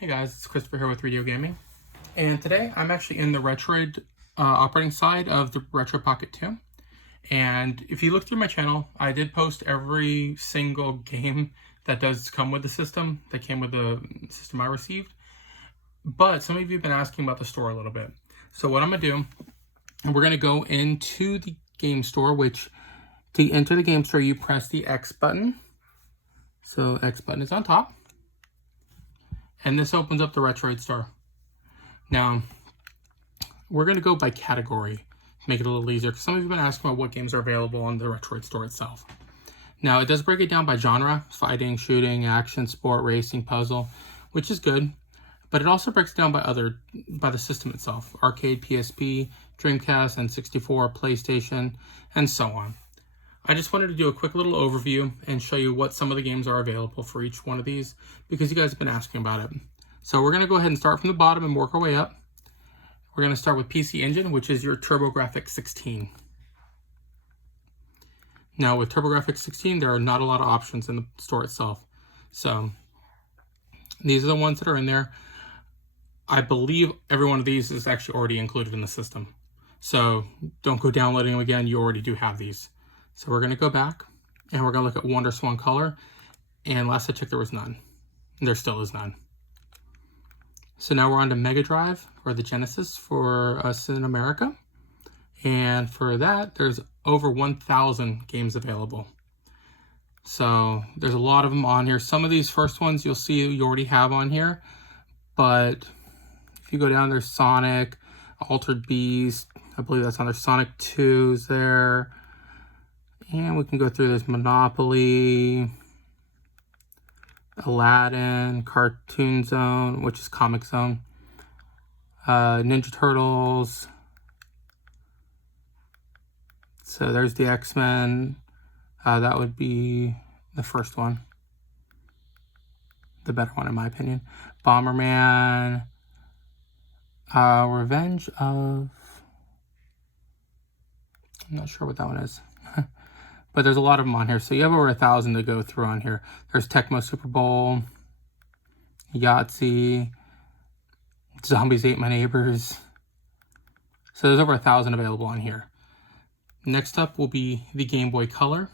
Hey guys, it's Christopher here with Video Gaming, and today I'm actually in the Retroid operating side of the Retroid Pocket 2. And if you look through my channel, I did post every single game that does come with the system, that came with the system I received. But some of you have been asking about the store a little bit. So what I'm going to do, and we're going to go into the game store, which to enter the game store, you press the X button. So X button is on top. And this opens up the Retroid store. Now, we're going to go by category to make it a little easier, because some of you have been asking about what games are available on the Retroid store itself. Now, it does break it down by genre: fighting, shooting, action, sport, racing, puzzle, which is good. But it also breaks it down by the system itself: arcade, PSP, Dreamcast, N64, PlayStation, and so on. I just wanted to do a quick little overview and show you what some of the games are available for each one of these, because you guys have been asking about it. So we're going to go ahead and start from the bottom and work our way up. We're going to start with PC Engine, which is your TurboGrafx 16. Now with TurboGrafx 16, there are not a lot of options in the store itself. So these are the ones that are in there. I believe every one of these is actually already included in the system. So don't go downloading them again, you already do have these. So we're going to go back, and we're going to look at Wonder Swan Color, and last I checked there was none. There still is none. So now we're on to Mega Drive, or the Genesis for us in America. And for that, there's over 1,000 games available. So there's a lot of them on here. Some of these first ones you'll see you already have on here, but if you go down, there's Sonic, Altered Beast, I believe that's on there, Sonic 2's there. And we can go through this: Monopoly, Aladdin, Cartoon Zone, which is Comic Zone, Ninja Turtles. So there's the X-Men. That would be the first one, the better one in my opinion. Bomberman, Revenge of... I'm not sure what that one is. But there's a lot of them on here. So you have over 1,000 to go through on here. There's Tecmo Super Bowl, Yahtzee, Zombies Ate My Neighbors. So there's over 1,000 available on here. Next up will be the Game Boy Color.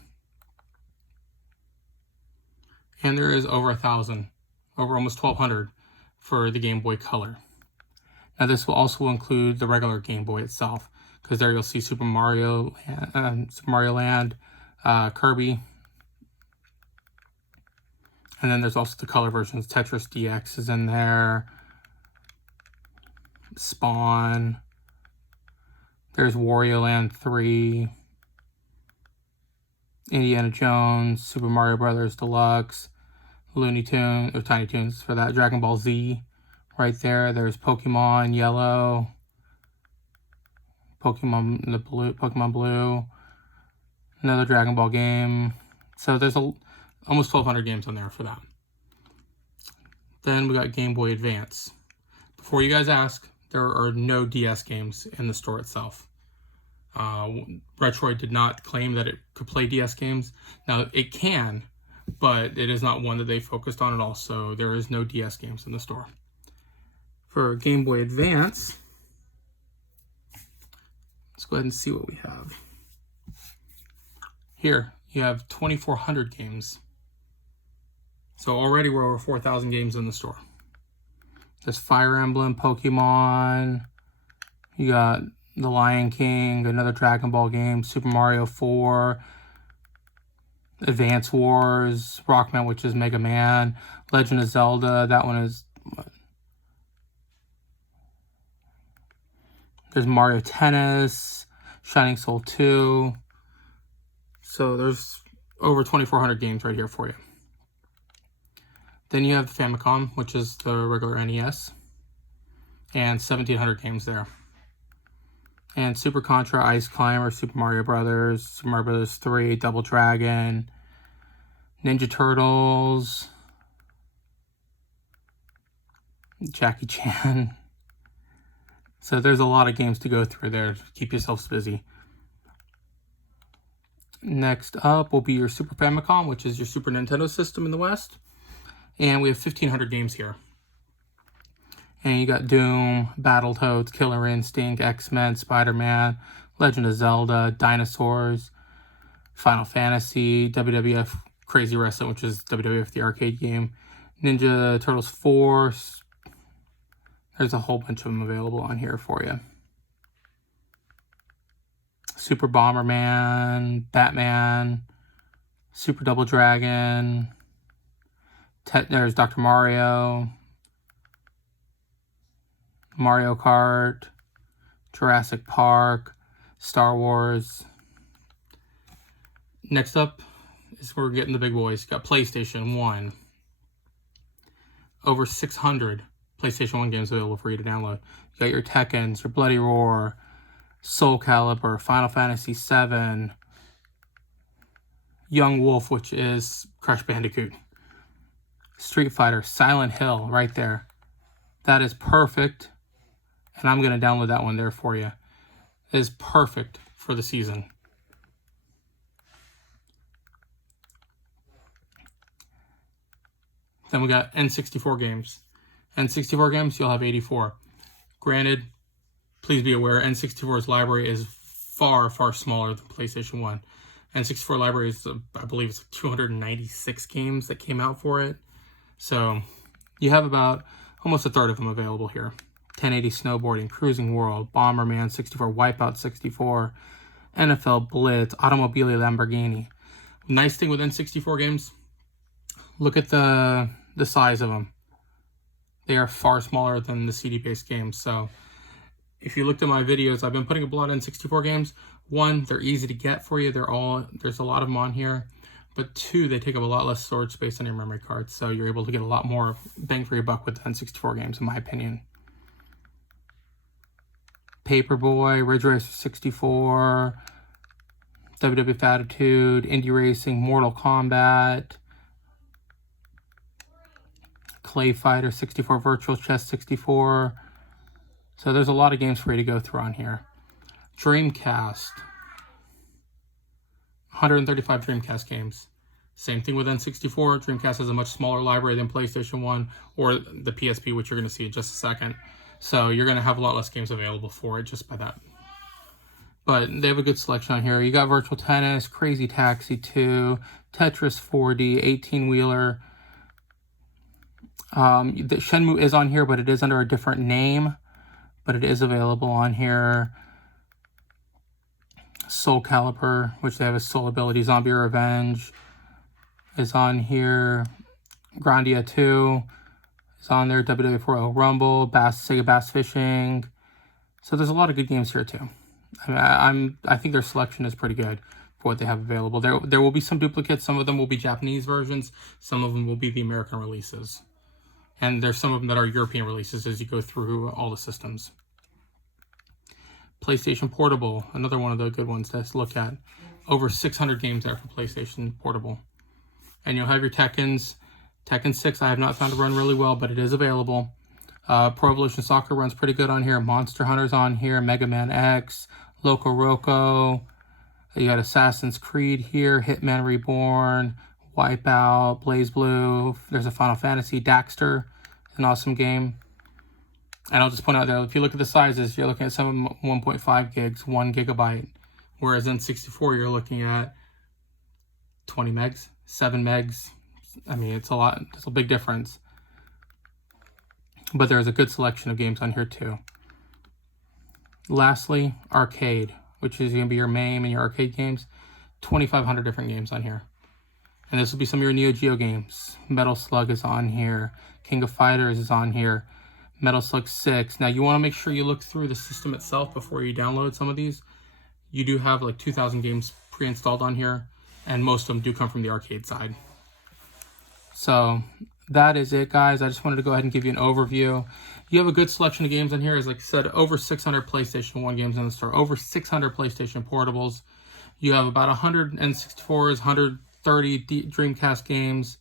And there is over 1,000, over almost 1,200 for the Game Boy Color. Now this will also include the regular Game Boy itself, because there you'll see Super Mario Land, Kirby, and then there's also the color versions. Tetris DX is in there, Spawn, there's Wario Land 3, Indiana Jones, Super Mario Brothers Deluxe, Looney Tunes, or Tiny Toons for that, Dragon Ball Z right there. There's Pokemon Yellow, Pokemon Blue, another Dragon Ball game. So there's almost 1,200 games on there for that. Then we got Game Boy Advance. Before you guys ask, there are no DS games in the store itself. Retroid did not claim that it could play DS games. Now it can, but it is not one that they focused on at all. So there is no DS games in the store. For Game Boy Advance, let's go ahead and see what we have. Here, you have 2,400 games. So already we're over 4,000 games in the store. There's Fire Emblem, Pokemon, you got The Lion King, another Dragon Ball game, Super Mario 4, Advance Wars, Rockman, which is Mega Man, Legend of Zelda, that one is... There's Mario Tennis, Shining Soul 2. So there's over 2,400 games right here for you. Then you have the Famicom, which is the regular NES, and 1,700 games there. And Super Contra, Ice Climber, Super Mario Brothers, Super Mario Brothers 3, Double Dragon, Ninja Turtles, Jackie Chan. So there's a lot of games to go through there to keep yourselves busy. Next up will be your Super Famicom, which is your Super Nintendo system in the West. And we have 1,500 games here. And you got Doom, Battletoads, Killer Instinct, X-Men, Spider-Man, Legend of Zelda, Dinosaurs, Final Fantasy, WWF Crazy Wrestling, which is WWF the arcade game, Ninja Turtles 4. There's a whole bunch of them available on here for you. Super Bomberman, Batman, Super Double Dragon, there's Dr. Mario, Mario Kart, Jurassic Park, Star Wars. Next up is where we're getting the big boys. You got PlayStation 1. Over 600 PlayStation 1 games available for you to download. You got your Tekkens, your Bloody Roar, Soul Calibur, Final Fantasy VII, Young Wolf, which is Crash Bandicoot, Street Fighter, Silent Hill, right there. That is perfect, and I'm going to download that one there for you. It is perfect for the season. Then we got N64 games. N64 games, you'll have 84. Granted, please be aware, N64's library is far, far smaller than PlayStation 1. N64 library is, I believe, it's 296 games that came out for it. So you have about almost a third of them available here. 1080 Snowboarding, Cruising World, Bomberman 64, Wipeout 64, NFL Blitz, Automobile Lamborghini. Nice thing with N64 games, look at the size of them. They are far smaller than the CD-based games. So if you looked at my videos, I've been putting a lot in N64 games. One, they're easy to get for you. There's a lot of them on here. But two, they take up a lot less storage space on your memory cards. So you're able to get a lot more bang for your buck with the N64 games, in my opinion. Paperboy, Ridge Racer 64, WWF Attitude, Indie Racing, Mortal Kombat, Clay Fighter 64, Virtual Chess 64. So there's a lot of games for you to go through on here. Dreamcast. 135 Dreamcast games. Same thing with N64. Dreamcast has a much smaller library than PlayStation 1 or the PSP, which you're going to see in just a second. So you're going to have a lot less games available for it just by that. But they have a good selection on here. You got Virtual Tennis, Crazy Taxi 2, Tetris 4D, 18-wheeler. The Shenmue is on here, but it is under a different name. But it is available on here. Soul Calibur, which they have a soul ability. Zombie Revenge is on here. Grandia 2 is on there. WW4 Royal Rumble, Sega Bass Fishing. So there's a lot of good games here too. I think their selection is pretty good for what they have available. There will be some duplicates. Some of them will be Japanese versions. Some of them will be the American releases. And there's some of them that are European releases as you go through all the systems. PlayStation Portable, another one of the good ones to look at. Over 600 games there for PlayStation Portable. And you'll have your Tekkens. Tekken 6 I have not found to run really well, but it is available. Pro Evolution Soccer runs pretty good on here. Monster Hunter's on here. Mega Man X. Loco Roco. You got Assassin's Creed here. Hitman Reborn. Wipeout. Blaze Blue. There's a Final Fantasy. Daxter. An awesome game. And I'll just point out there, if you look at the sizes, you're looking at some 1.5 gigs, 1 gigabyte. Whereas in 64, you're looking at 20 megs, 7 megs. I mean, it's a lot. It's a big difference. But there's a good selection of games on here too. Lastly, arcade, which is going to be your MAME and your arcade games. 2,500 different games on here. And this will be some of your Neo Geo games. Metal Slug is on here. King of Fighters is on here. Metal Slug 6. Now, you want to make sure you look through the system itself before you download some of these. You do have like 2,000 games pre-installed on here, and most of them do come from the arcade side. So, that is it, guys. I just wanted to go ahead and give you an overview. You have a good selection of games on here. As like I said, over 600 PlayStation 1 games in the store, over 600 PlayStation Portables. You have about 100 N64s, 130 Dreamcast games,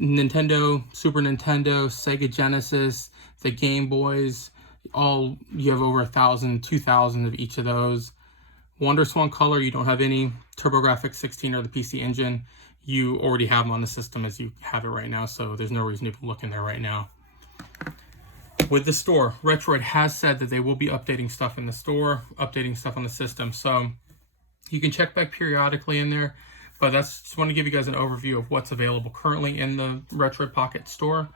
Nintendo, Super Nintendo, Sega Genesis, the Game Boys, you have over 1,000, 2,000 of each of those. WonderSwan Color, you don't have any. TurboGrafx 16 or the PC Engine, you already have them on the system as you have it right now, so there's no reason to look in there right now. with the store, Retroid has said that they will be updating stuff in the store, updating stuff on the system. So you can check back periodically in there, but that's just want to give you guys an overview of what's available currently in the Retroid Pocket store.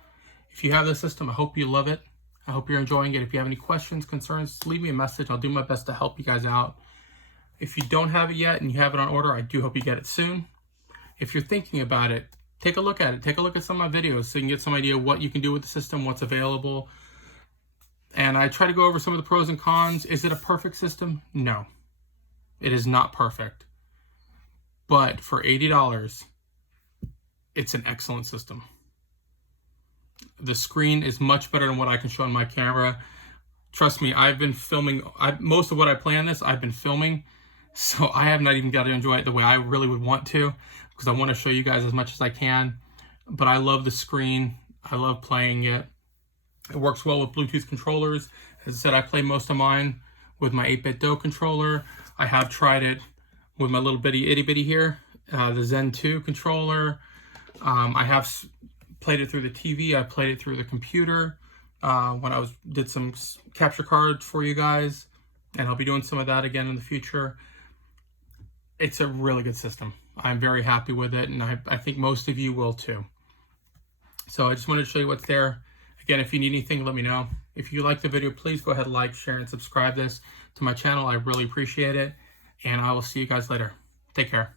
If you have the system, I hope you love it. I hope you're enjoying it. If you have any questions, concerns, leave me a message. I'll do my best to help you guys out. If you don't have it yet and you have it on order, I do hope you get it soon. If you're thinking about it, take a look at it. Take a look at some of my videos so you can get some idea of what you can do with the system, what's available. And I try to go over some of the pros and cons. Is it a perfect system? No. It is not perfect. But for $80, it's an excellent system. The screen is much better than what I can show on my camera. Trust me, I've been filming. Most of what I play on this, I've been filming. So I have not even got to enjoy it the way I really would want to, because I want to show you guys as much as I can. But I love the screen. I love playing it. It works well with Bluetooth controllers. As I said, I play most of mine with my 8-bit Do controller. I have tried it with my little bitty itty bitty here, the Zen 2 controller. I have played it through the TV. I played it through the computer when I did some capture cards for you guys, and I'll be doing some of that again in the future. It's a really good system. I'm very happy with it, and I think most of you will too. So I just wanted to show you what's there. Again, if you need anything, let me know. If you like the video, please go ahead, like, share, and subscribe this to my channel. I really appreciate it, and I will see you guys later. Take care.